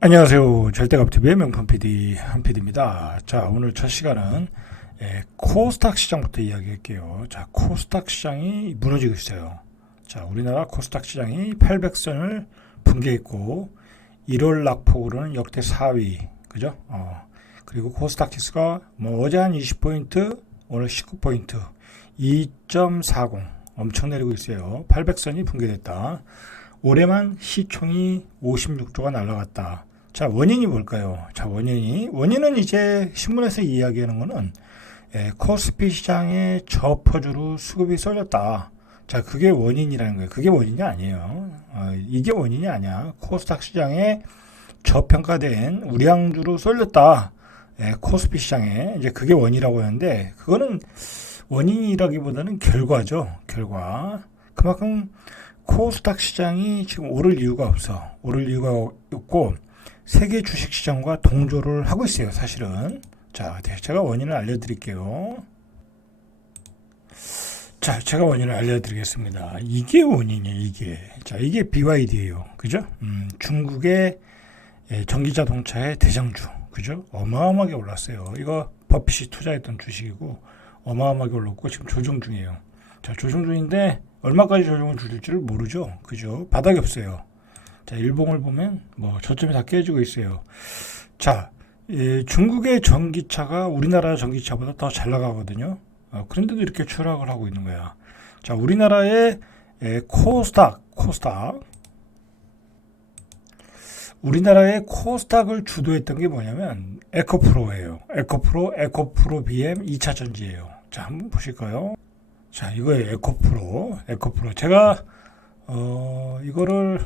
안녕하세요. 절대값TV의 명품 PD 한PD입니다. 자, 오늘 첫 시간은 코스닥 시장부터 이야기할게요. 자, 코스닥 시장이 무너지고 있어요. 자, 우리나라 코스닥 시장이 800선을 붕괴했고 1월 낙폭으로는 역대 4위, 그죠? 그리고 코스닥 지수가 어제 한 20포인트, 오늘 19포인트, 2.40 엄청 내리고 있어요. 800선이 붕괴됐다. 올해만 시총이 56조가 날라갔다. 자, 원인이 뭘까요? 자, 원인은 이제 신문에서 이야기하는 거는 코스피 시장의 저퍼주로 수급이 쏠렸다. 자, 그게 원인이라는 거예요. 그게 원인이 아니에요. 이게 원인이 아니야. 코스닥 시장에 저평가된 우량주로 쏠렸다. 코스피 시장에 이제 그게 원인이라고 하는데 그거는 원인이라기보다는 결과죠. 결과. 그만큼 코스닥 시장이 지금 오를 이유가 없어. 오를 이유가 없고 세계 주식시장과 동조를 하고 있어요. 사실은. 자, 제가 원인을 알려드릴게요. 자, 제가 원인을 알려드리겠습니다. 이게 원인이에요. 이게. 자, 이게 BYD예요. 그죠? 중국의 전기자동차의 대장주. 그죠? 어마어마하게 올랐어요. 이거 버핏이 투자했던 주식이고 어마어마하게 올랐고 지금 조정 중이에요. 자, 조정 중인데 얼마까지 조정을 줄지를 모르죠. 그죠? 바닥이 없어요. 자, 일봉을 보면 저점이 다 깨지고 있어요. 자, 중국의 전기차가 우리나라 전기차보다 더 잘 나가거든요. 그런데도 이렇게 추락을 하고 있는 거야. 자, 우리나라의 우리나라의 코스닥을 주도했던 게 뭐냐면 에코프로예요. 에코프로 BM 2차 전지예요. 자, 한번 보실까요? 자, 이거예요. 에코프로. 제가 이거를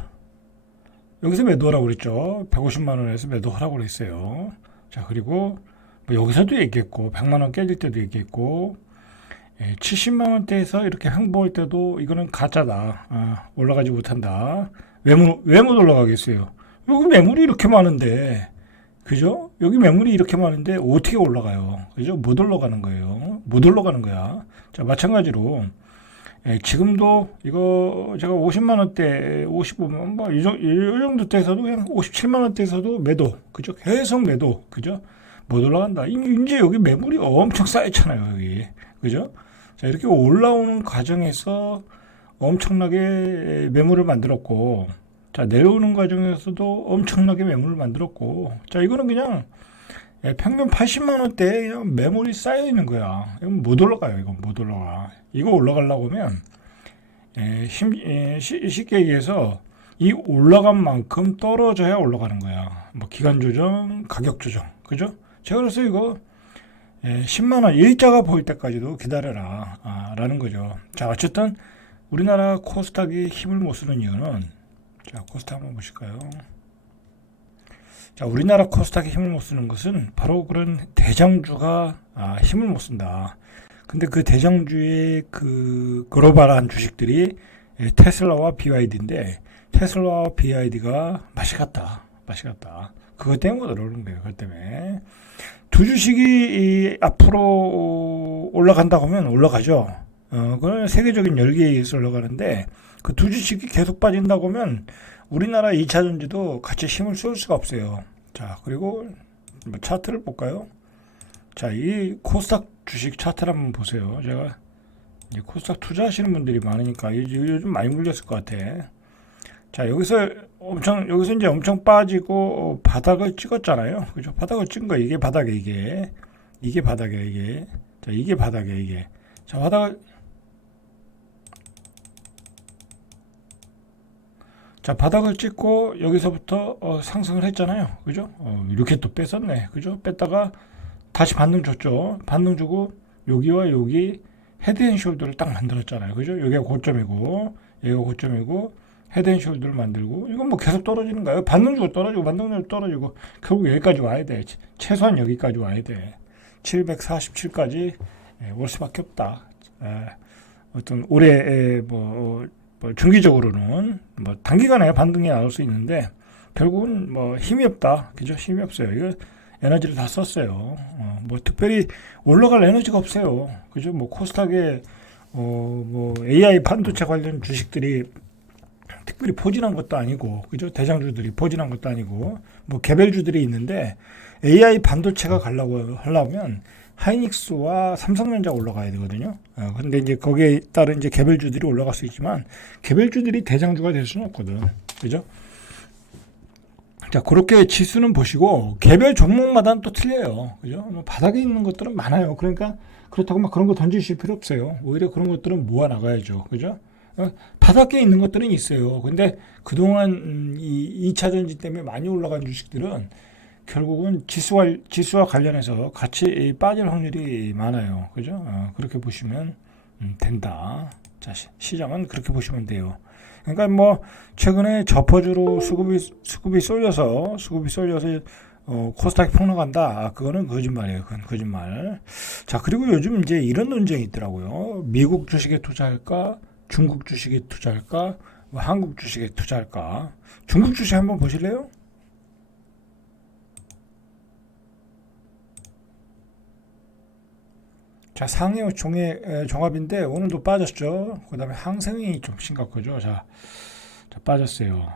여기서 매도하라고 그랬죠. 150만 원에서 매도하라고 그랬어요. 자, 그리고 여기서도 얘기했고 100만 원 깨질 때도 얘기했고 70만 원대에서 이렇게 횡보할 때도 이거는 가짜다. 올라가지 못한다. 왜 못 올라가겠어요? 여기 매물이 이렇게 많은데, 그죠? 여기 매물이 이렇게 많은데 어떻게 올라가요? 그죠? 못 올라가는 거예요. 못 올라가는 거야. 자, 마찬가지로 지금도 이거 제가 50만 원대, 55만 이 정도 때에서도 그냥 57만 원대에서도 매도, 그죠? 계속 매도, 그죠? 못 올라간다. 이제 여기 매물이 엄청 쌓였잖아요, 여기, 그죠? 자, 이렇게 올라오는 과정에서 엄청나게 매물을 만들었고, 자, 내려오는 과정에서도 엄청나게 매물을 만들었고, 자, 이거는 그냥 평균 80만 원대에 그냥 매물이 쌓여 있는 거야. 이건 못 올라가요. 이건 못 올라가. 이거 올라가려고 하면 쉽게 얘기해서 이 올라간 만큼 떨어져야 올라가는 거야. 기간 조정, 가격 조정, 그죠? 제가 그래서 이거 10만 원 일자가 보일 때까지도 기다려라 라는 거죠. 자, 어쨌든 우리나라 코스닥이 힘을 못 쓰는 이유는, 자, 코스닥 한번 보실까요? 자, 우리나라 코스닥이 힘을 못 쓰는 것은 바로 그런 대장주가 힘을 못 쓴다. 근데 그 대장주의 그 글로벌한 주식들이 테슬라와 BYD인데 테슬라와 BYD가 맛이 갔다. 그것 때문에 오르는 거예요. 그것 때문에. 두 주식이 앞으로 올라간다고 하면 올라가죠. 그건 세계적인 열기에 의해서 올라가는데 그 두 주식이 계속 빠진다고 하면 우리나라 2차 전지도 같이 힘을 쏠 수가 없어요. 자, 그리고 차트를 볼까요? 자, 이 코스닥 주식 차트를 한번 보세요. 제가 코스닥 투자하시는 분들이 많으니까 요즘 많이 물렸을 것 같아. 자, 여기서 이제 엄청 빠지고 바닥을 찍었잖아요. 그죠? 바닥을 찍은 거 이게 바닥에 이게 바닥이야, 이게. 자, 이게 바닥이야, 이게. 자, 바닥을 찍고 여기서부터 상승을 했잖아요. 그죠? 이렇게 또 뺐었네. 그죠? 뺐다가 다시 반등 줬죠. 반등 주고 여기와 여기 헤드앤숄더를 딱 만들었잖아요. 그죠? 여기가 고점이고 여기가 고점이고 헤드앤숄더를 만들고 이건 계속 떨어지는 거예요. 반등 주고 떨어지고 반등 주고 떨어지고 결국 여기까지 와야 돼. 최소한 여기까지 와야 돼. 747까지 올 수밖에 없다. 어떤 올해 중기적으로는 단기간에 반등이 나올 수 있는데 결국은 힘이 없다. 그죠? 힘이 없어요. 이거 에너지를 다 썼어요. 특별히 올라갈 에너지가 없어요. 그죠? 코스닥에 AI 반도체 관련 주식들이 특별히 포진한 것도 아니고, 그죠? 대장주들이 포진한 것도 아니고, 뭐 개별주들이 있는데 AI 반도체가 가려고 하려면 하이닉스와 삼성전자 올라가야 되거든요. 근데 이제 거기에 따른 이제 개별주들이 올라갈 수 있지만 개별주들이 대장주가 될 수는 없거든, 그죠? 자, 그렇게 지수는 보시고 개별 종목마다는 또 틀려요, 그죠? 뭐 바닥에 있는 것들은 많아요. 그러니까 그렇다고 막 그런 거 던지실 필요 없어요. 오히려 그런 것들은 모아 나가야죠, 그죠? 바닥에 있는 것들은 있어요. 근데 그동안 이 2차 전지 때문에 많이 올라간 주식들은 결국은 지수와 관련해서 같이 빠질 확률이 많아요. 그죠? 그렇게 보시면 된다. 자, 시장은 그렇게 보시면 돼요. 그러니까 뭐 최근에 저퍼주로 수급이 쏠려서 코스닥이 폭락한다. 그거는 거짓말이에요. 그건 거짓말. 자, 그리고 요즘 이제 이런 논쟁이 있더라고요. 미국 주식에 투자할까? 중국 주식에 투자할까? 뭐 한국 주식에 투자할까? 중국 주식 한번 보실래요? 자, 상해 종의 종합인데 오늘도 빠졌죠. 그 다음에 항생이 좀 심각하죠. 자, 빠졌어요.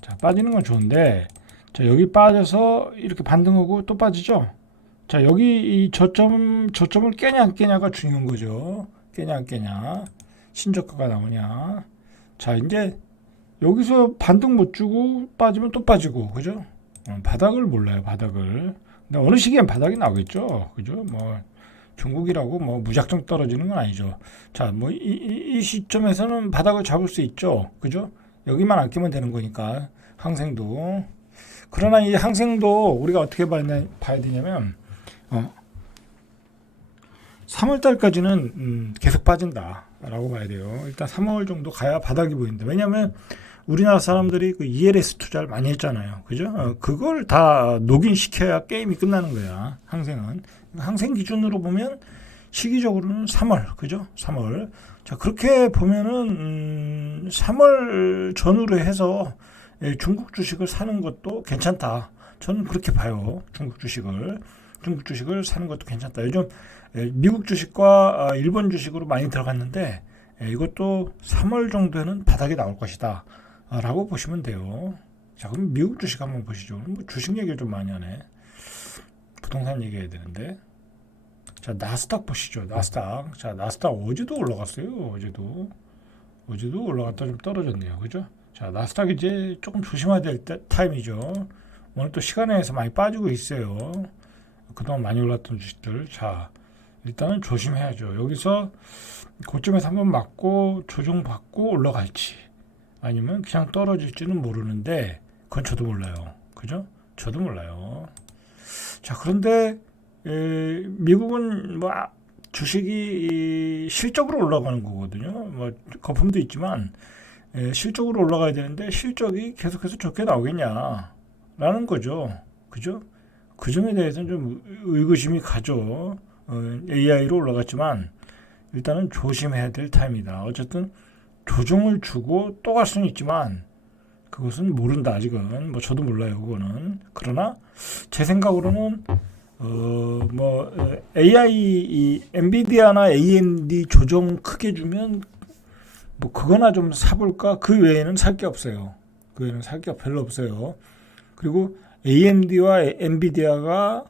자, 빠지는 건 좋은데, 자, 여기 빠져서 이렇게 반등하고 또 빠지죠. 자, 여기 이 저점을 깨냐 안 깨냐가 중요한 거죠. 깨냐 안 깨냐, 신저가가 나오냐. 자, 이제 여기서 반등 못 주고 빠지면 또 빠지고, 그죠? 바닥을 몰라요, 바닥을. 근데 어느 시기엔 바닥이 나오겠죠, 그죠? 뭐 중국이라고 뭐 무작정 떨어지는 건 아니죠. 자, 뭐 이 시점에서는 바닥을 잡을 수 있죠, 그죠? 여기만 아끼면 되는 거니까. 항생도. 그러나 이 항생도 우리가 어떻게 봐야 되냐면 3월 달까지는 계속 빠진다라고 봐야 돼요. 일단 3월 정도 가야 바닥이 보인다. 왜냐하면 우리나라 사람들이 그 ELS 투자를 많이 했잖아요. 그죠? 그걸 다 녹인시켜야 게임이 끝나는 거야. 항생은. 항생 기준으로 보면 시기적으로는 3월. 그죠? 3월. 자, 그렇게 보면은 3월 전후로 해서 중국 주식을 사는 것도 괜찮다. 저는 그렇게 봐요. 중국 주식을 사는 것도 괜찮다. 요즘 미국 주식과 일본 주식으로 많이 들어갔는데 이것도 3월 정도에는 바닥이 나올 것이다 라고 보시면 돼요. 자, 그럼 미국 주식 한번 보시죠. 뭐 주식 얘기를 좀 많이 하네. 부동산 얘기해야 되는데. 자, 나스닥 보시죠. 나스닥. 자, 나스닥 어제도 올라갔어요. 어제도 올라갔다 좀 떨어졌네요. 그죠? 자, 나스닥 이제 조금 조심해야 될 타임이죠. 오늘 또 시간에서 많이 빠지고 있어요. 그동안 많이 올랐던 주식들. 자, 일단은 조심해야죠. 여기서 고점에서 한번 맞고 조정받고 올라갈지 아니면 그냥 떨어질지는 모르는데 그건 저도 몰라요. 그죠? 저도 몰라요. 자, 그런데 미국은 뭐 주식이 실적으로 올라가는 거거든요. 뭐 거품도 있지만 실적으로 올라가야 되는데 실적이 계속해서 좋게 나오겠냐라는 거죠. 그죠? 그 점에 대해서는 좀 의구심이 가죠. AI로 올라갔지만 일단은 조심해야 될 타임이다. 어쨌든 조정을 주고 또 갈 수는 있지만 그것은 모른다. 아직은 뭐 저도 몰라요. 그거는. 그러나 제 생각으로는 AI 엔비디아나 AMD 조정 크게 주면 뭐 그거나 좀 사볼까? 그 외에는 살 게 없어요. 그 외에는 살 게 별로 없어요. 그리고 AMD와 엔비디아가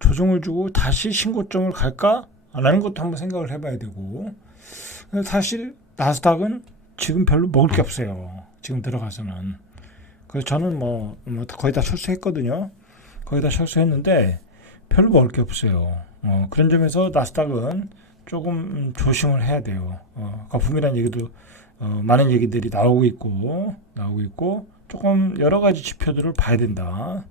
조정을 주고 다시 신고점을 갈까? 라는 것도 한번 생각을 해봐야 되고, 사실 나스닥은 지금 별로 먹을 게 없어요. 지금 들어가서는. 그래서 저는 뭐 거의 다 철수했거든요. 거의 다 철수했는데 별로 먹을 게 없어요. 그런 점에서 나스닥은 조금 조심을 해야 돼요. 거품이라는 얘기도 많은 얘기들이 나오고 있고 조금 여러 가지 지표들을 봐야 된다.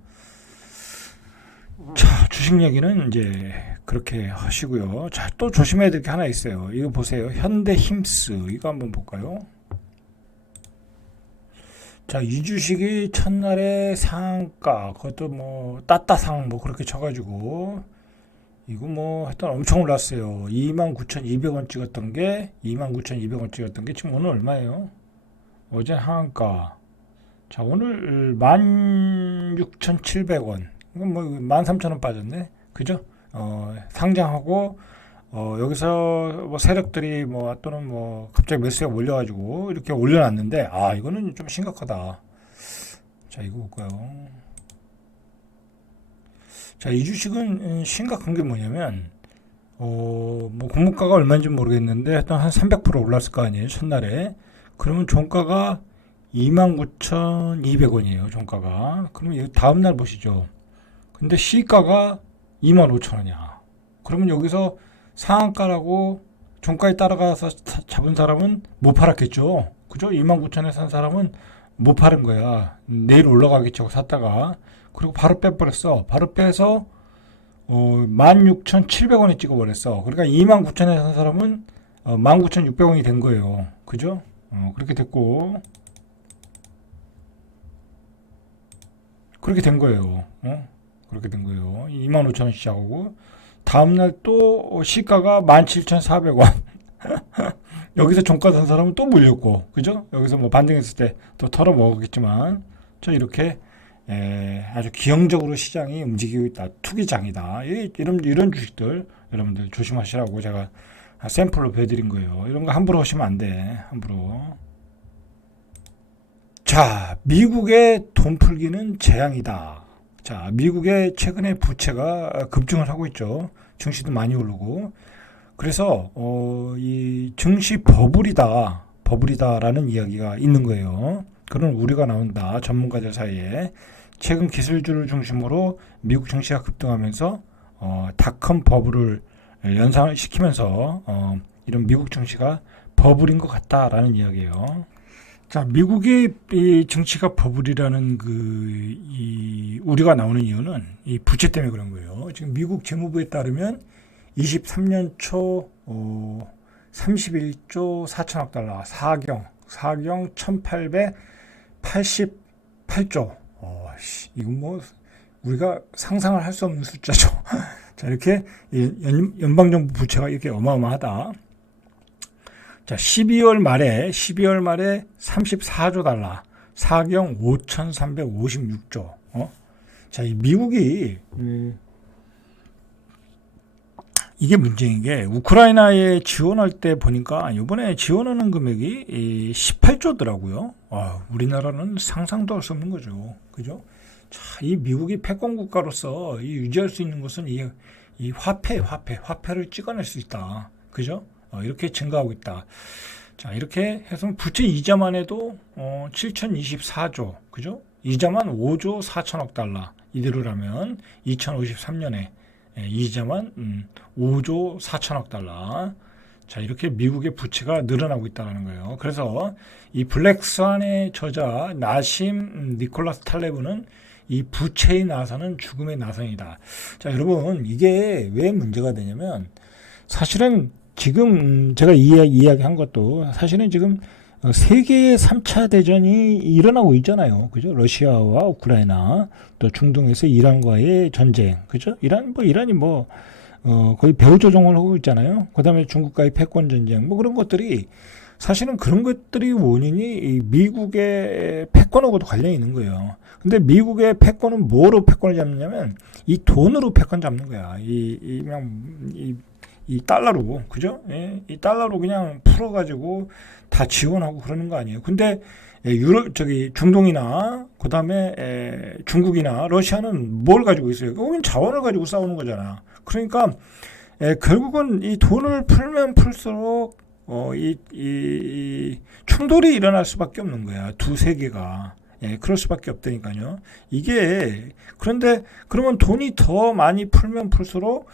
자, 주식 얘기는 이제 그렇게 하시고요. 자, 또 조심해야 될 게 하나 있어요. 이거 보세요. 현대힘스. 이거 한번 볼까요? 자, 이 주식이 첫날에 상한가, 그것도 뭐 따따상 뭐 그렇게 쳐가지고 이거 뭐 하여튼 엄청 올랐어요. 29,200원 찍었던 게 29,200원 찍었던 게 지금 오늘 얼마예요? 어제 하한가. 자, 오늘 16,700원. 이건 뭐 13,000원 빠졌네. 그죠? 상장하고 여기서 뭐 세력들이 뭐 또는 뭐 갑자기 매수가 몰려가지고 이렇게 올려놨는데 이거는 좀 심각하다. 자, 이거 볼까요? 자, 이 주식은 심각한 게 뭐냐면 뭐 공모가가 얼마인지 모르겠는데 하여튼 한 300% 올랐을 거 아니에요, 첫날에. 그러면 종가가 29,200원이에요, 종가가. 그러면 이 다음 날 보시죠. 근데 시가가 25,000원이야. 그러면 여기서 상한가라고 종가에 따라가서 잡은 사람은 못 팔았겠죠. 그죠? 29,000원에 산 사람은 못 팔은 거야. 내일 올라가겠죠, 샀다가. 그리고 바로 빼버렸어. 바로 빼서 16,700원에 찍어버렸어. 그러니까 29,000원에 산 사람은 19,600원이 된 거예요. 그죠? 그렇게 됐고, 그렇게 된 거예요. 그렇게 된 거예요. 25,000원 시작하고, 다음날 또 시가가 17,400원. 여기서 종가 산 사람은 또 물렸고, 그죠? 여기서 뭐 반등했을 때 또 털어 먹었겠지만, 저 이렇게 아주 기형적으로 시장이 움직이고 있다. 투기장이다. 이런 주식들 여러분들 조심하시라고 제가 샘플로 보여드린 거예요. 이런 거 함부로 하시면 안 돼. 함부로. 자, 미국의 돈 풀기는 재앙이다. 자, 미국의 최근에 부채가 급증을 하고 있죠. 증시도 많이 오르고. 그래서 이 증시 버블이다라는 이야기가 있는 거예요. 그런 우려가 나온다. 전문가들 사이에. 최근 기술주를 중심으로 미국 증시가 급등하면서 닷컴 버블을 연상시키면서 이런 미국 증시가 버블인 것 같다라는 이야기예요. 자, 미국의 이 증시가 버블이라는 이 우려가 나오는 이유는 이 부채 때문에 그런 거예요. 지금 미국 재무부에 따르면 23년 초 31조 4천억 달러, 사경 1888조. 이건 뭐 우리가 상상을 할 수 없는 숫자죠. 자, 이렇게 연방정부 부채가 이렇게 어마어마하다. 자, 12월 말에 34조 달러, 사경 5,356조. 자, 이 미국이 이게 문제인 게 우크라이나에 지원할 때 보니까 이번에 지원하는 금액이 18조더라고요. 우리나라는 상상도 할 수 없는 거죠. 그죠? 자, 이 미국이 패권 국가로서 유지할 수 있는 것은 이 화폐를 찍어낼 수 있다. 그죠? 이렇게 증가하고 있다. 자, 이렇게 해서 부채 이자만 해도 7,024조. 그죠? 이자만 5조 4천억 달러. 이대로라면 2053년에 이자만 5조 4천억 달러. 자, 이렇게 미국의 부채가 늘어나고 있다는 거예요. 그래서 이 블랙스완의 저자 나심 니콜라스 탈레브는 이 부채의 나선은 죽음의 나선이다. 자, 여러분, 이게 왜 문제가 되냐면 사실은 지금 제가 이야기한 것도 사실은 지금 세계의 3차 대전이 일어나고 있잖아요. 그죠? 러시아와 우크라이나, 또 중동에서 이란과의 전쟁. 그죠? 이란이 거의 배후조종을 하고 있잖아요. 그 다음에 중국과의 패권 전쟁. 그런 것들이 사실은 그런 것들이 원인이 이 미국의 패권하고도 관련이 있는 거예요. 근데 미국의 패권은 뭐로 패권을 잡느냐면 이 돈으로 패권 잡는 거야. 이 달러로, 그죠? 예, 이 달러로 그냥 풀어가지고 다 지원하고 그러는 거 아니에요. 근데 중동이나 그 다음에 중국이나 러시아는 뭘 가지고 있어요? 거긴 자원을 가지고 싸우는 거잖아. 그러니까 결국은 이 돈을 풀면 풀수록 이 충돌이 일어날 수밖에 없는 거야. 두 세계가. 그럴 수밖에 없다니까요. 그런데 그러면 돈이 더 많이 풀면 풀수록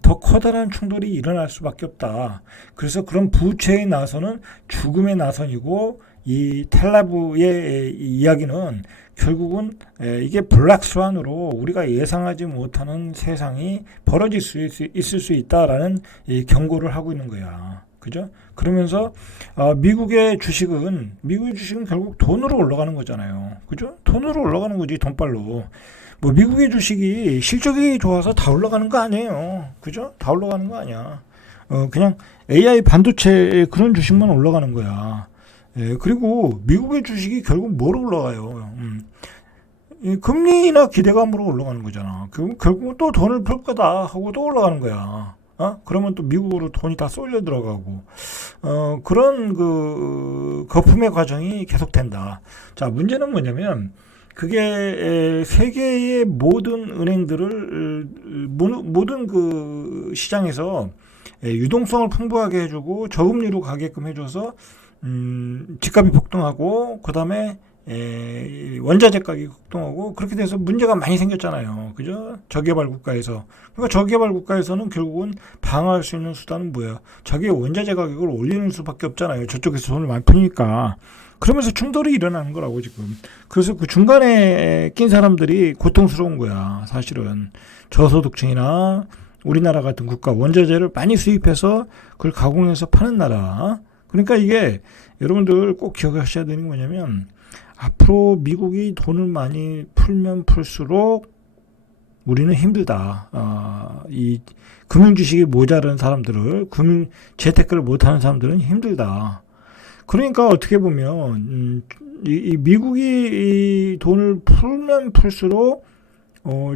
더 커다란 충돌이 일어날 수밖에 없다. 그래서 그런 부채의 나선은 죽음의 나선이고 이 텔라브의 이야기는 결국은 이게 블랙스완으로 우리가 예상하지 못하는 세상이 벌어질 수 있을 수 있다라는 경고를 하고 있는 거야. 그죠? 그러면서 미국의 주식은 결국 돈으로 올라가는 거잖아요. 그죠? 돈으로 올라가는 거지, 돈빨로. 미국의 주식이 실적이 좋아서 다 올라가는 거 아니에요. 그죠? 다 올라가는 거 아니야. 그냥 AI 반도체 그런 주식만 올라가는 거야. 그리고 미국의 주식이 결국 뭐로 올라가요? 금리나 기대감으로 올라가는 거잖아. 결국 또 돈을 풀 거다 하고 또 올라가는 거야. 그러면 또 미국으로 돈이 다 쏠려 들어가고, 그런 거품의 과정이 계속된다. 자, 문제는 뭐냐면, 그게 세계의 모든 은행들을, 모든 그 시장에서 유동성을 풍부하게 해주고 저금리로 가게끔 해줘서 집값이 폭등하고, 그 다음에 원자재 가격이 폭등하고, 그렇게 돼서 문제가 많이 생겼잖아요. 그죠? 저개발 국가에서. 그러니까 저개발 국가에서는 결국은 방어할 수 있는 수단은 뭐야? 자기의 원자재 가격을 올리는 수밖에 없잖아요. 저쪽에서 돈을 많이 푸니까. 그러면서 충돌이 일어나는 거라고 지금. 그래서 그 중간에 낀 사람들이 고통스러운 거야. 사실은 저소득층이나 우리나라 같은 국가 원자재를 많이 수입해서 그걸 가공해서 파는 나라. 그러니까 이게 여러분들 꼭 기억하셔야 되는 게 뭐냐면, 앞으로 미국이 돈을 많이 풀면 풀수록 우리는 힘들다. 이 금융지식이 모자란 사람들을, 재테크를 못하는 사람들은 힘들다. 그러니까 어떻게 보면 이 미국이 이 돈을 풀면 풀수록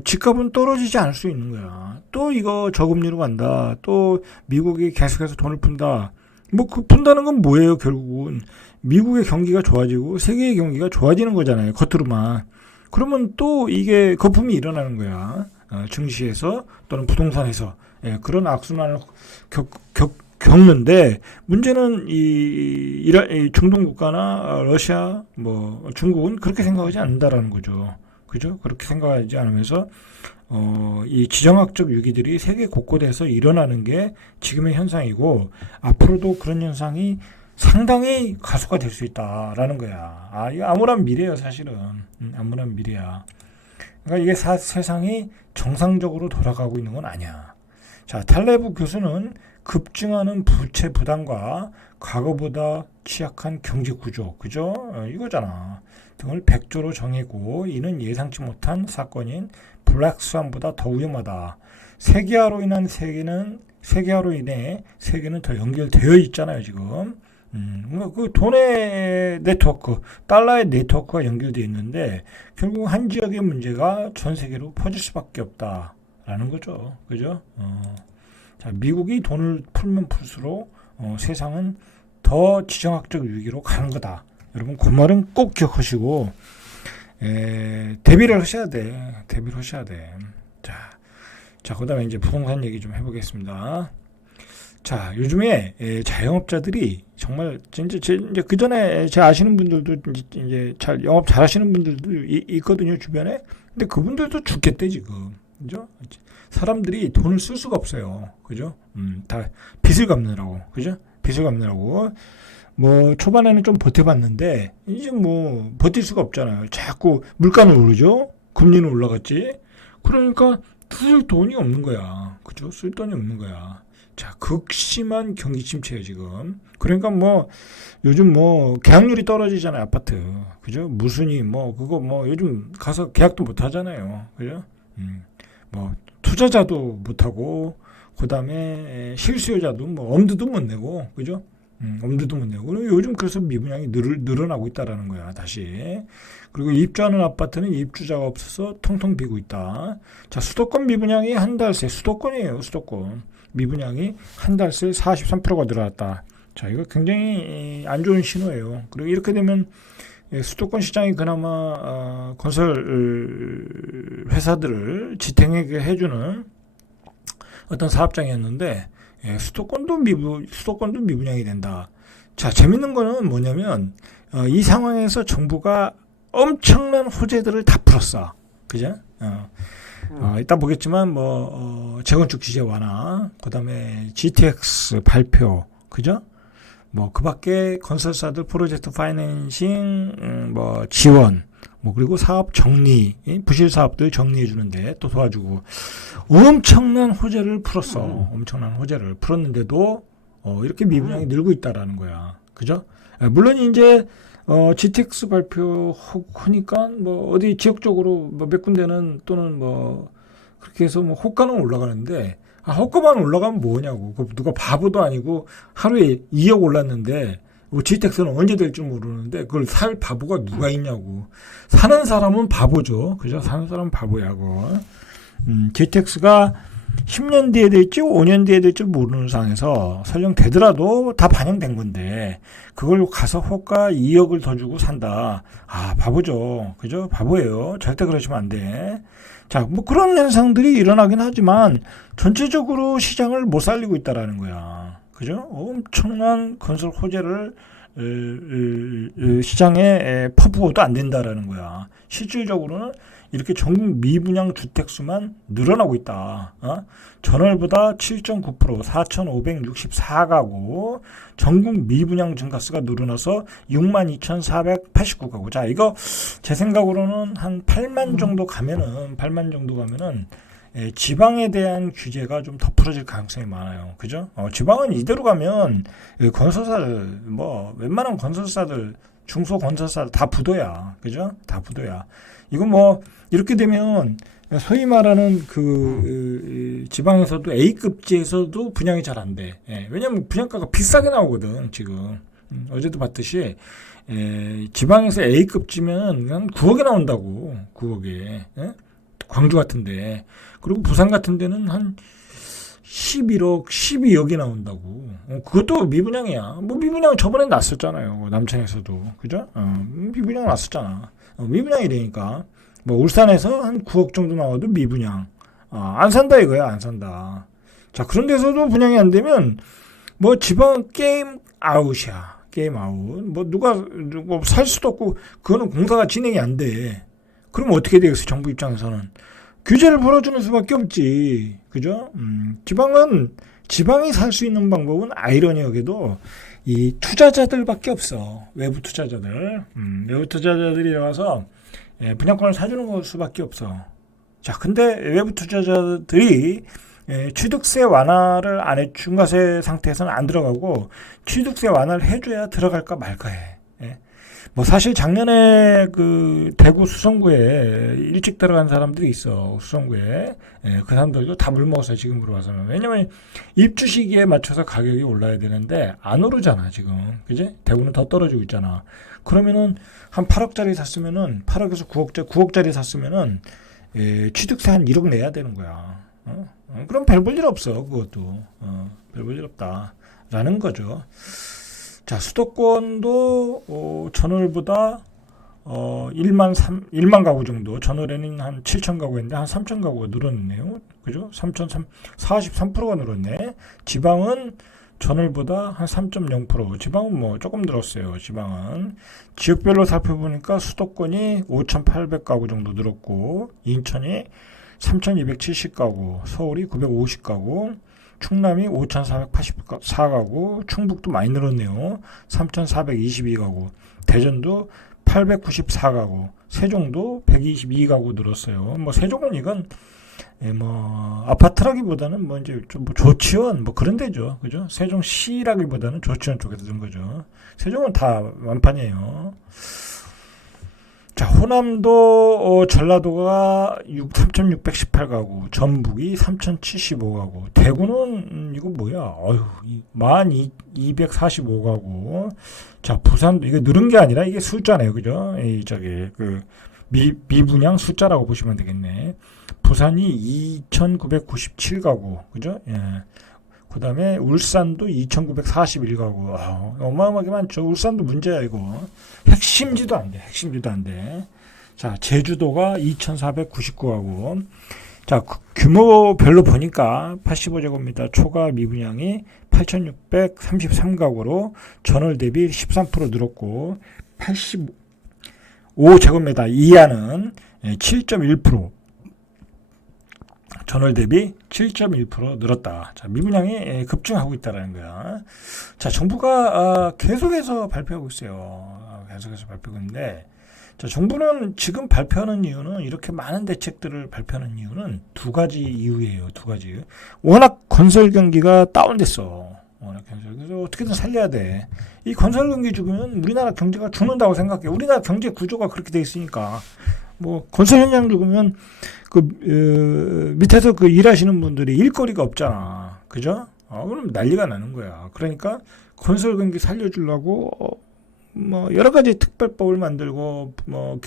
집값은 떨어지지 않을 수 있는 거야. 또 이거 저금리로 간다. 또 미국이 계속해서 돈을 푼다. 뭐 그 푼다는 건 뭐예요? 결국은 미국의 경기가 좋아지고 세계의 경기가 좋아지는 거잖아요. 겉으로만. 그러면 또 이게 거품이 일어나는 거야. 증시에서 또는 부동산에서. 그런 악순환을 겪는데, 문제는 이 중동 국가나 러시아, 뭐 중국은 그렇게 생각하지 않는다라는 거죠. 그죠? 그렇게 생각하지 않으면서 이 지정학적 위기들이 세계 곳곳에서 일어나는 게 지금의 현상이고, 앞으로도 그런 현상이 상당히 가속화 될 수 있다라는 거야. 이거 암울한 미래예요, 사실은. 암울한 미래야. 그러니까 이게 세상이 정상적으로 돌아가고 있는 건 아니야. 자, 탈레브 교수는 급증하는 부채 부담과 과거보다 취약한 경제 구조, 그죠? 이거잖아. 등을 백조로 정의고, 이는 예상치 못한 사건인 블랙스완보다 더 위험하다. 세계화로 인해 세계는 더 연결되어 있잖아요, 지금. 그 돈의 네트워크, 달러의 네트워크가 연결되어 있는데, 결국 한 지역의 문제가 전 세계로 퍼질 수밖에 없다라는 거죠. 그죠? 자, 미국이 돈을 풀면 풀수록 세상은 더 지정학적 위기로 가는 거다. 여러분, 그 말은 꼭 기억하시고 대비를 하셔야 돼. 대비를 하셔야 돼. 자, 그다음에 이제 부동산 얘기 좀 해보겠습니다. 자, 요즘에 자영업자들이 정말 이제 그 전에 제 아시는 분들도 이제 잘 영업 잘하시는 분들도 있거든요, 주변에. 근데 그분들도 죽겠대 지금. 그죠? 사람들이 돈을 쓸 수가 없어요. 그죠? 다 빚을 갚느라고. 그죠? 빚을 갚느라고. 뭐 초반에는 좀 버텨봤는데 이제 뭐 버틸 수가 없잖아요. 자꾸 물가는 오르죠. 금리는 올라갔지. 그러니까 쓸 돈이 없는 거야. 그죠? 쓸 돈이 없는 거야. 자, 극심한 경기 침체예요, 지금. 그러니까 뭐 요즘 뭐 계약률이 떨어지잖아요, 아파트. 그죠? 무순위 뭐 그거 뭐 요즘 가서 계약도 못 하잖아요. 그죠? 뭐 투자자도 못 하고, 그다음에 실수요자도 뭐 엄두도 못 내고, 그죠? 엄두도 못 내고. 요즘 그래서 미분양이 늘어나고 있다라는 거야, 다시. 그리고 입주하는 아파트는 입주자가 없어서 텅텅 비고 있다. 자, 수도권 미분양이 한 달 새, 수도권이에요, 수도권. 미분양이 한 달 새 43%가 늘어났다. 자, 이거 굉장히 안 좋은 신호예요. 그리고 이렇게 되면 수도권 시장이 그나마 건설 회사들을 지탱하게 해주는 어떤 사업장이었는데, 수도권도 미분양이 된다. 자, 재밌는 거는 뭐냐면 이 상황에서 정부가 엄청난 호재들을 다 풀었어. 그죠? 이따 보겠지만 뭐 재건축 규제 완화, 그다음에 GTX 발표, 그죠? 뭐 그밖에 건설사들 프로젝트 파이낸싱 뭐 지원, 뭐 그리고 사업 정리, 부실 사업들 정리해 주는데 또 도와주고, 엄청난 호재를 풀었어. 엄청난 호재를 풀었는데도 이렇게 미분양이 늘고 있다라는 거야. 그죠? 물론 이제 GTX 발표하니까 뭐 어디 지역적으로 뭐 몇 군데는 또는 뭐 그렇게 해서 뭐 호가는 올라가는데, 호가만 올라가면 뭐냐고. 누가 바보도 아니고 하루에 2억 올랐는데 뭐 GTX는 언제 될 줄 모르는데 그걸 살 바보가 누가 있냐고. 사는 사람은 바보죠. 그죠? 사는 사람은 바보야고. GTX가 10년 뒤에 될지 5년 뒤에 될지 모르는 상황에서 설령 되더라도 다 반영된 건데 그걸 가서 호가 2억을 더 주고 산다. 아, 바보죠. 그죠? 바보예요. 절대 그러시면 안 돼. 자, 뭐 그런 현상들이 일어나긴 하지만 전체적으로 시장을 못 살리고 있다라는 거야. 그죠? 엄청난 건설 호재를 시장에 퍼부어도 안 된다라는 거야. 실질적으로는 이렇게 전국 미분양 주택 수만 늘어나고 있다. 전월보다 7.9% 4,564가구 전국 미분양 증가수가 늘어나서 62,489가구. 자, 이거 제 생각으로는 한 8만 정도 가면은 지방에 대한 규제가 좀 더 풀어질 가능성이 많아요. 그죠? 지방은 이대로 가면 건설사들 웬만한 건설사들 중소 건설사들 다 부도야. 그죠? 다 부도야. 이거 이렇게 되면 소위 말하는 지방에서도 A급지에서도 분양이 잘 안 돼. 왜냐면 분양가가 비싸게 나오거든, 지금. 어제도 봤듯이, 지방에서 A급지면 한 9억에 나온다고, 9억에. 광주 같은데. 그리고 부산 같은 데는 한 11억, 12억이 나온다고. 그것도 미분양이야. 미분양 저번에 났었잖아요. 남천에서도. 그죠? 미분양 났었잖아. 미분양이라니까. 울산에서 한 9억 정도 나와도 미분양. 안 산다 이거야, 안 산다. 자, 그런 데서도 분양이 안 되면, 지방 게임 아웃이야. 게임 아웃. 누가 살 수도 없고, 그거는 공사가 진행이 안 돼. 그럼 어떻게 되겠어, 정부 입장에서는. 규제를 풀어주는 수밖에 없지. 그죠? 지방이 살 수 있는 방법은 아이러니하게도 이 투자자들밖에 없어. 외부 투자자들. 외부 투자자들이 와서 분양권을 사주는 수밖에 없어. 자, 근데 외부 투자자들이 취득세 완화를 안 해, 중과세 상태에서는 안 들어가고 취득세 완화를 해줘야 들어갈까 말까 해. 사실 작년에 대구 수성구에 일찍 들어간 사람들이 있어. 수성구에. 그 사람들도 다 물먹었어요, 지금으로 와서는. 왜냐면 입주 시기에 맞춰서 가격이 올라야 되는데 안 오르잖아, 지금. 그지? 대구는 더 떨어지고 있잖아. 그러면은 한 8억짜리 샀으면은 8억에서 9억짜리 샀으면은 취득세 한 1억 내야 되는 거야. 그럼 별 볼 일 없어, 그것도. 별 볼 일 없다라는 거죠. 자, 수도권도 전월보다 1만 가구 정도, 전월에는 한 7천 가구인데 한 3천 가구가 늘었네요. 그죠? 43%가 늘었네. 지방은 전월보다 한 3.0%. 지방은 조금 늘었어요. 지방은. 지역별로 살펴보니까 수도권이 5,800가구 정도 늘었고, 인천이 3,270가구, 서울이 950가구, 충남이 5,484가구, 충북도 많이 늘었네요. 3,422가구, 대전도 894가구, 세종도 122가구 늘었어요. 세종은 이건 아파트라기보다는 이제 좀 조치원 그런 데죠. 그죠? 세종시라기보다는 조치원 쪽에서 든 거죠. 세종은 다 완판이에요. 자, 호남도 전라도가 3,618가구, 전북이 3,075가구, 대구는 이거 뭐야? 1,245가구. 자, 부산도 이거 늘은 게 아니라 이게 숫자네요, 그죠? 미분양 숫자라고 보시면 되겠네. 부산이 2,997가구, 그죠? 예. 그 다음에 울산도 2,941가구. 어마어마하게 많죠. 울산도 문제야, 이거. 핵심지도 안 돼. 자, 제주도가 2,499가구. 자, 규모별로 보니까 85제곱미터 초과 미분양이 8,633가구로 전월 대비 13% 늘었고, 85제곱미터 이하는 7.1%. 전월 대비 7.1% 늘었다. 자, 미분양이 급증하고 있다는 거야. 자, 정부가 계속해서 발표하고 있어요. 계속해서 발표하고 있는데, 자, 정부는 지금 발표하는 이유는, 이렇게 많은 대책들을 발표하는 이유는 두 가지 이유예요. 두 가지. 워낙 건설 경기가 다운됐어. 그래서 어떻게든 살려야 돼. 이 건설 경기 죽으면 우리나라 경제가 죽는다고 생각해. 우리나라 경제 구조가 그렇게 돼 있으니까. 건설 현장 죽으면 밑에서 일하시는 분들이 일거리가 없잖아. 그죠? 그럼 난리가 나는 거야. 그러니까 건설 경기 살려주려고 뭐 여러 가지 특별법을 만들고 뭐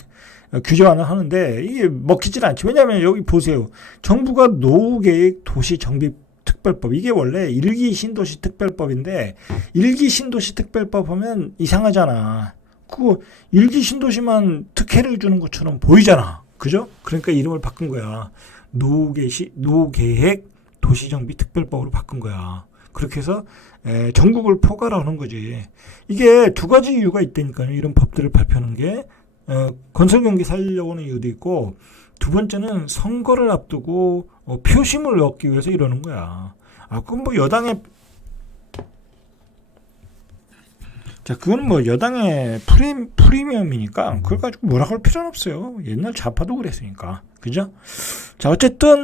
규제화는 하는데 이게 먹히질 않지. 왜냐하면 여기 보세요. 정부가 노후계획 도시정비 특별법, 이게 원래 1기 신도시 특별법인데 1기 신도시 특별법 하면 이상하잖아. 그거 1기 신도시만 특혜를 주는 것처럼 보이잖아. 그죠? 그러니까 이름을 바꾼 거야. 노후계획 도시정비 특별법으로 바꾼 거야. 그렇게 해서 전국을 포괄하는 거지. 이게 두 가지 이유가 있다니까요. 이런 법들을 발표하는 게 건설 경기 살리려고 하는 이유도 있고, 두 번째는 선거를 앞두고 표심을 얻기 위해서 이러는 거야. 그건 뭐 여당의 그건 뭐 여당의 프리미엄이니까 그걸 가지고 뭐라 할 필요는 없어요. 옛날 좌파도 그랬으니까. 그죠? 자, 어쨌든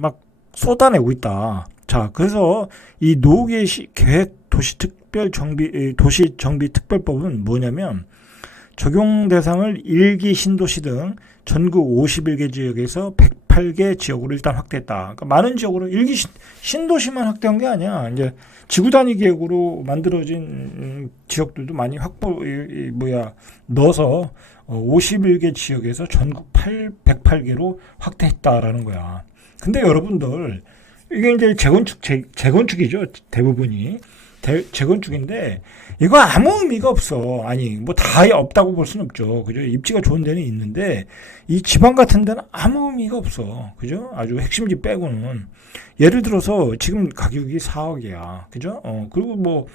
막 쏟아내고 있다. 자, 그래서 이 노후계획 도시정비 특별법은 뭐냐면, 적용 대상을 1기 신도시 등 전국 51개 지역에서 108개 지역으로 일단 확대했다. 그러니까 많은 지역으로 1기 신도시만 확대한 게 아니야. 이제 지구 단위 계획으로 만들어진 지역들도 많이 넣어서 51개 지역에서 전국 108개로 확대했다라는 거야. 근데 여러분들, 이게 이제 재건축이죠. 대부분이. 재건축인데 이거 아무 의미가 없어. 아니 뭐 다 없다고 볼 수는 없죠. 그죠? 입지가 좋은 데는 있는데 이 지방 같은 데는 아무 의미가 없어. 그죠? 아주 핵심지 빼고는. 예를 들어서 지금 가격이 4억이야. 그죠? 그리고 뭐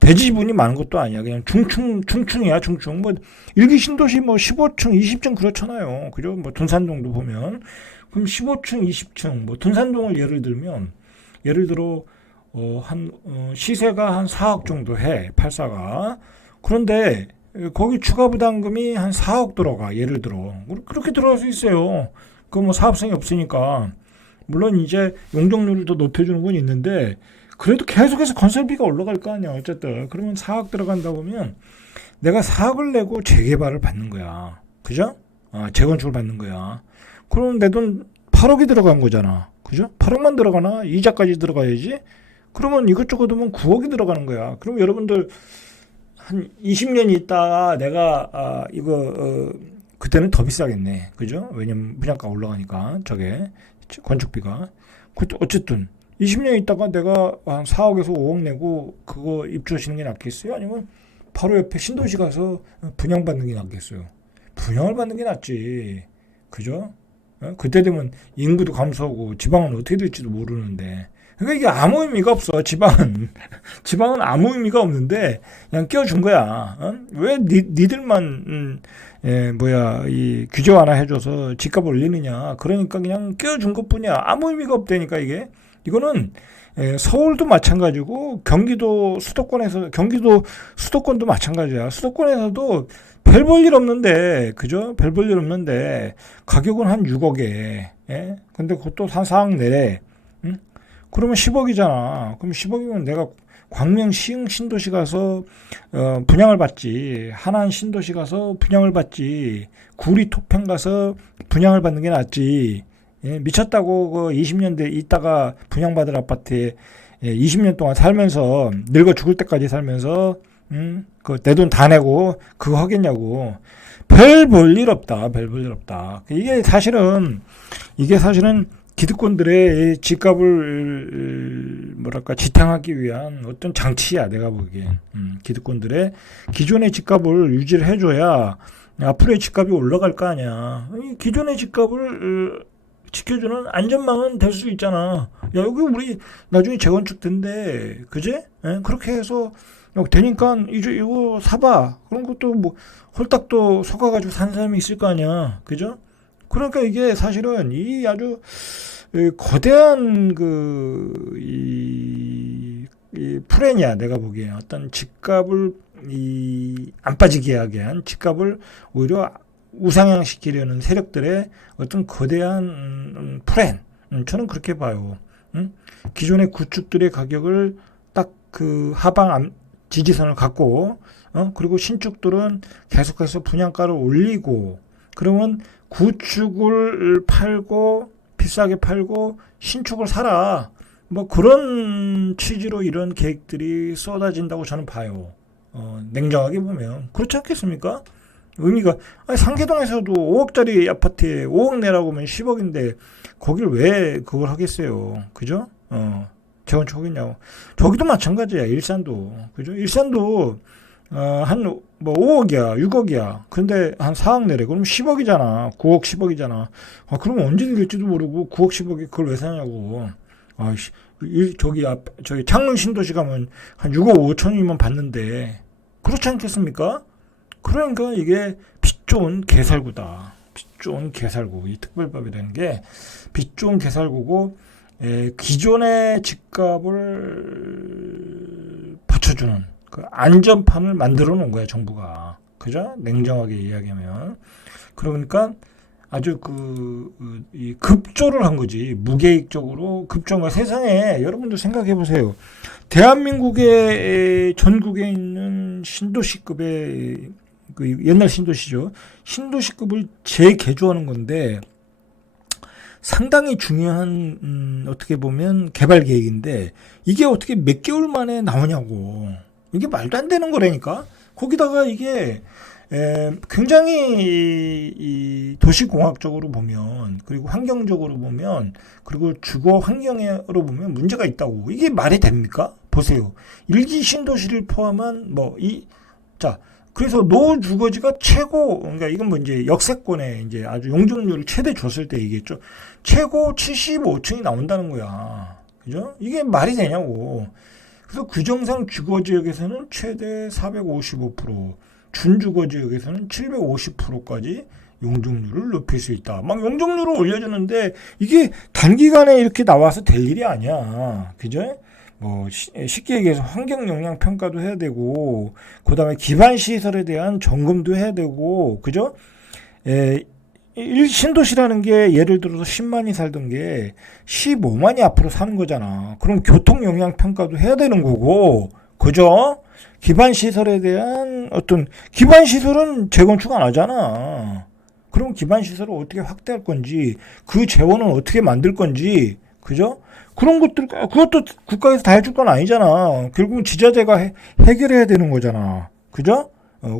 대지분이 많은 것도 아니야. 그냥 중충이야. 중충. 뭐 일기 신도시 뭐 15층, 20층 그렇잖아요. 그죠? 뭐 둔산동도 보면 그럼 15층, 20층. 뭐 둔산동을 예를 들어 시세가 한 4억 정도 해, 84가. 그런데 거기 추가 부담금이 한 4억 들어가, 예를 들어. 그렇게 들어갈 수 있어요. 그 뭐 사업성이 없으니까. 물론 이제 용적률을 더 높여주는 건 있는데, 그래도 계속해서 건설비가 올라갈 거 아니야, 어쨌든. 그러면 4억 들어간다 보면 내가 4억을 내고 재개발을 받는 거야. 그죠? 재건축을 받는 거야. 그럼 내 돈 8억이 들어간 거잖아. 그죠? 8억만 들어가나? 이자까지 들어가야지? 그러면 이것저것 하면 9억이 들어가는 거야. 그럼 여러분들 한 20년 있다가 내가 그때는 더 비싸겠네. 그죠? 왜냐면 분양가 올라가니까 저게 건축비가. 어쨌든 20년 있다가 내가 한 4억에서 5억 내고 그거 입주하시는 게 낫겠어요? 아니면 바로 옆에 신도시 가서 분양받는 게 낫겠어요? 분양을 받는 게 낫지. 그죠? 그때 되면 인구도 감소하고 지방은 어떻게 될지도 모르는데. 그러니까 이게 아무 의미가 없어. 지방은 아무 의미가 없는데 그냥 껴준 거야. 왜 니들만 이 규제 완화 해줘서 집값 올리느냐. 그러니까 그냥 껴준 것뿐이야. 아무 의미가 없다니까 이게. 이거는 서울도 마찬가지고 경기도 수도권도 마찬가지야. 수도권에서도 별 볼 일 없는데, 그죠? 별 볼 일 없는데 가격은 한 6억에. 근데 그것도 한 4억 내래. 응? 그러면 10억이잖아. 그럼 10억이면 내가 광명 시흥 신도시 가서 분양을 받지. 하남 신도시 가서 분양을 받지. 구리 토평 가서 분양을 받는 게 낫지. 미쳤다고 그 20년 있다가 분양받을 아파트에 20년 동안 살면서 늙어 죽을 때까지 살면서 그 내 돈 다 내고 그거 하겠냐고. 별 볼 일 없다. 이게 사실은 기득권들의 집값을 지탱하기 위한 어떤 장치야, 내가 보기엔. 기득권들의 기존의 집값을 유지를 해줘야 앞으로의 집값이 올라갈 거 아니야. 기존의 집값을 지켜주는 안전망은 될 수 있잖아. 야, 여기 우리 나중에 재건축 된대. 그제? 그렇게 해서 되니까 이거 사봐. 그런 것도 뭐 홀딱 또 속아가지고 산 사람이 있을 거 아니야. 그죠? 그러니까 이게 사실은 이 아주 거대한 이 플랜이야, 내가 보기에. 어떤 집값을 안 빠지게 하게 한 집값을 오히려 우상향시키려는 세력들의 어떤 거대한 플랜. 저는 그렇게 봐요. 기존의 구축들의 가격을 딱 그 하방 지지선을 갖고, 그리고 신축들은 계속해서 분양가를 올리고, 그러면 구축을 팔고 비싸게 팔고 신축을 사라. 뭐 그런 취지로 이런 계획들이 쏟아진다고 저는 봐요. 냉정하게 보면 그렇지 않겠습니까? 의미가 아니, 상계동에서도 5억짜리 아파트에 5억 내라고 하면 10억인데 거길 왜 그걸 하겠어요, 그죠? 재건축하겠냐고. 저기도 마찬가지야. 일산도 그죠? 일산도 한 뭐 5억이야, 6억이야. 근데 한 4억 내래. 그럼 10억이잖아. 9억, 10억이잖아. 그럼 언제 될지도 모르고 9억, 10억이 그걸 왜 사냐고. 아이씨, 저기 창릉 신도시 가면 한 6억 5천이면 받는데 그렇지 않겠습니까? 그러니까 이게 빚 좋은 개살구다. 빚 좋은 개살구. 이 특별법이라는 게 빚 좋은 개살구고 기존의 집값을 받쳐주는 그 안전판을 만들어 놓은 거야, 정부가. 그죠? 냉정하게 이야기하면. 그러니까 아주 이 급조를 한 거지. 무계획적으로 급조한 거야. 세상에 여러분들 생각해 보세요. 대한민국의 전국에 있는 신도시급의 그 옛날 신도시죠. 신도시급을 재개조하는 건데 상당히 중요한 어떻게 보면 개발 계획인데 이게 어떻게 몇 개월 만에 나오냐고. 이게 말도 안 되는 거라니까. 거기다가 이게 굉장히 이 도시공학적으로 보면 그리고 환경적으로 보면 그리고 주거 환경으로 보면 문제가 있다고. 이게 말이 됩니까? 보세요. 일기 신도시를 포함한 자 그래서 노주거지가 최고, 그러니까 이건 뭐 이제 역세권에 이제 아주 용적률을 최대 줬을 때 얘기했죠. 최고 75층이 나온다는 거야. 그죠? 이게 말이 되냐고. 그래서 규정상 주거지역에서는 최대 455%, 준주거지역에서는 750%까지 용적률을 높일 수 있다. 막 용적률을 올려주는데 이게 단기간에 이렇게 나와서 될 일이 아니야. 그죠? 뭐 쉽게 얘기해서 환경 영향 평가도 해야 되고 그다음에 기반 시설에 대한 점검도 해야 되고 그죠? 신도시라는 게 예를 들어서 10만이 살던 게 15만이 앞으로 사는 거잖아. 그럼 교통 영향 평가도 해야 되는 거고 그죠? 기반 시설에 대한 어떤 기반 시설은 재건축 안 하잖아. 그럼 기반 시설을 어떻게 확대할 건지 그 재원은 어떻게 만들 건지 그죠? 그런 것들, 그것도 국가에서 다 해줄 건 아니잖아. 결국은 지자체가 해결해야 되는 거잖아. 그죠?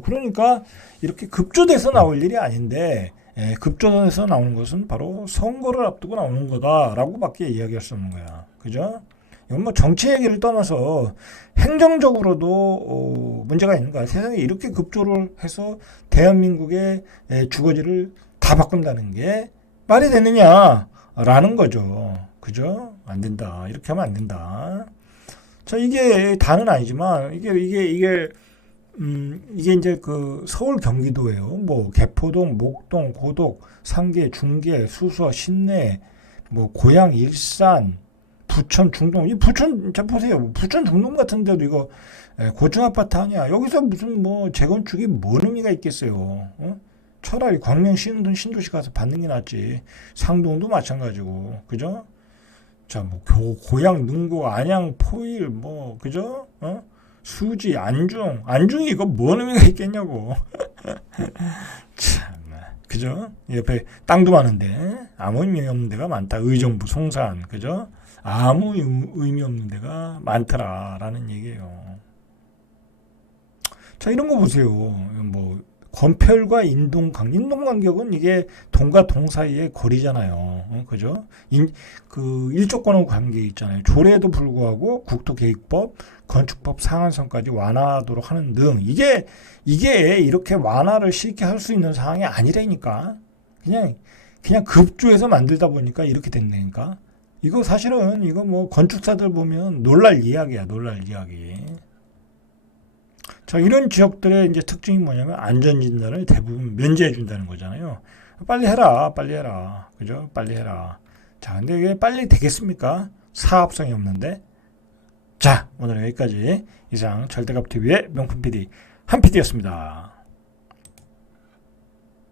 그러니까 이렇게 급조돼서 나올 일이 아닌데, 급조돼서 나오는 것은 바로 선거를 앞두고 나오는 거다라고 밖에 이야기할 수 없는 거야. 그죠? 이건 뭐 정치 얘기를 떠나서 행정적으로도 문제가 있는 거야. 세상에 이렇게 급조를 해서 대한민국의 주거지를 다 바꾼다는 게 말이 되느냐라는 거죠. 그죠? 안 된다. 이렇게 하면 안 된다. 자, 이게 다는 아니지만, 이게 이제 그 서울 경기도예요. 뭐, 개포동, 목동, 고독, 상계, 중계, 수서, 신내, 뭐, 고양, 일산, 부천, 중동. 이 부천, 자, 보세요. 부천, 중동 같은 데도 이거 고층 아파트 아니야. 여기서 무슨 뭐, 재건축이 뭔 의미가 있겠어요. 차라리 광명 신도시 가서 받는 게 낫지. 상동도 마찬가지고. 그죠? 자, 뭐, 고양, 능고, 안양, 포일, 뭐, 그죠? 수지, 안중이 이거 뭔 의미가 있겠냐고. 참, 그죠? 옆에 땅도 많은데, 아무 의미 없는 데가 많다. 의정부, 송산, 그죠? 아무 의미 없는 데가 많더라라는 얘기예요. 자, 이런 거 보세요. 뭐, 건폐율과 인동간격은 이게 동과 동 사이의 거리잖아요. 그죠? 그 일조권하고 관계 있잖아요. 조례에도 불구하고 국토계획법, 건축법 상한선까지 완화하도록 하는 등 이게 이렇게 완화를 쉽게 할 수 있는 상황이 아니라니까. 그냥 급조해서 만들다 보니까 이렇게 됐다니까. 이거 사실은 이거 뭐 건축사들 보면 놀랄 이야기야, 놀랄 이야기. 자, 이런 지역들의 이제 특징이 뭐냐면 안전진단을 대부분 면제해 준다는 거잖아요. 빨리 해라, 빨리 해라. 그죠? 빨리 해라. 자, 근데 이게 빨리 되겠습니까? 사업성이 없는데. 자, 오늘은 여기까지. 이상 절대값TV의 명품 PD 한 PD였습니다.